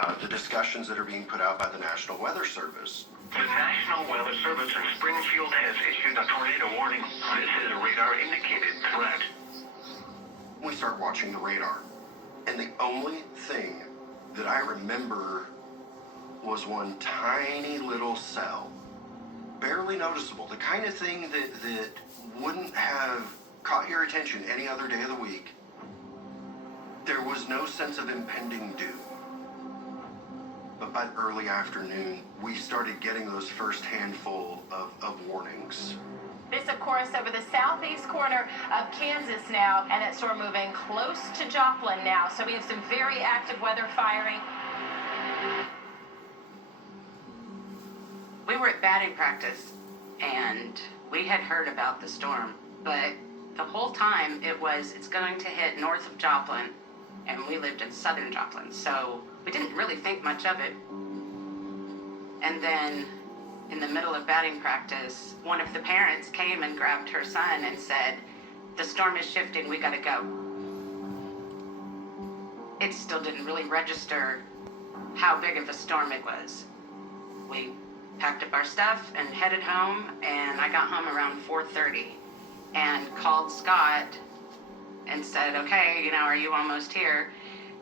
The discussions that are being put out by the National Weather Service. The National Weather Service in Springfield has issued a tornado warning. This is a radar-indicated threat. We start watching the radar, and the only thing that I remember was one tiny little cell, barely noticeable, the kind of thing that wouldn't have caught your attention any other day of the week. There was no sense of impending doom. But by early afternoon, we started getting those first handful of warnings. This, of course, over the southeast corner of Kansas now, and that storm moving close to Joplin now. So we have some very active weather firing. We were at batting practice, and we had heard about the storm, but the whole time it's going to hit north of Joplin, and we lived in southern Joplin, so we didn't really think much of it. And then in the middle of batting practice, one of the parents came and grabbed her son and said, "The storm is shifting, we gotta go." It still didn't really register how big of a storm it was. We packed up our stuff and headed home, and I got home around 4:30 and called Scott and said, "Okay, are you almost here?"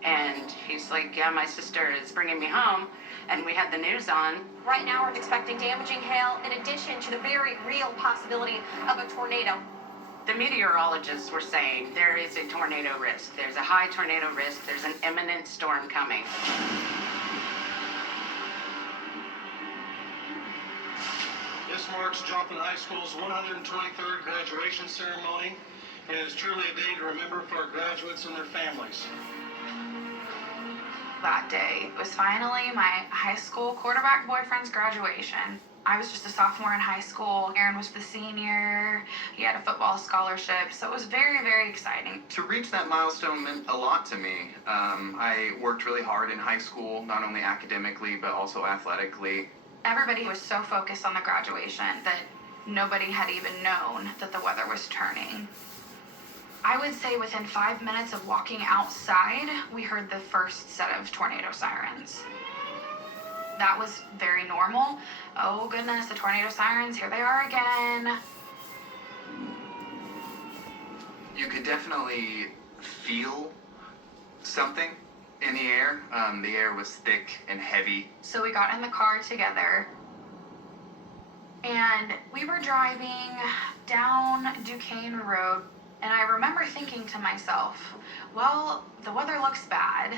And he's like, "Yeah, my sister is bringing me home." And we had the news on. Right now we're expecting damaging hail in addition to the very real possibility of a tornado. The meteorologists were saying there is a tornado risk. There's a high tornado risk. There's an imminent storm coming. This marks Joplin High School's 123rd graduation ceremony, and it is truly a day to remember for our graduates and their families. That day was finally my high school quarterback boyfriend's graduation. I was just a sophomore in high school. Aaron was the senior. He had a football scholarship, so it was very, very exciting. To reach that milestone meant a lot to me. I worked really hard in high school, not only academically, but also athletically. Everybody was so focused on the graduation that nobody had even known that the weather was turning. I would say within 5 minutes of walking outside, we heard the first set of tornado sirens. That was very normal. Oh goodness, the tornado sirens, here they are again. You could definitely feel something in the air. The air was thick and heavy. So we got in the car together, and we were driving down Duquesne Road. And I remember thinking to myself, well, the weather looks bad.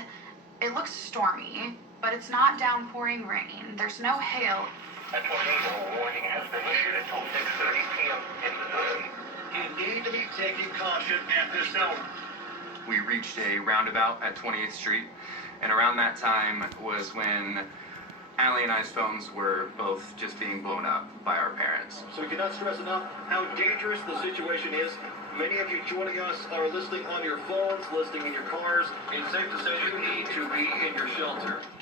It looks stormy, but it's not downpouring rain. There's no hail. A tornado warning has been issued until 6:30 p.m. in Missouri. You need to be taking caution at this hour. We reached a roundabout at 20th Street, and around that time was when Allie and I's phones were both just being blown up by our parents. So we cannot stress enough how dangerous the situation is. Many of you joining us are listening on your phones, listening in your cars. It's safe to say you need to be in your shelter.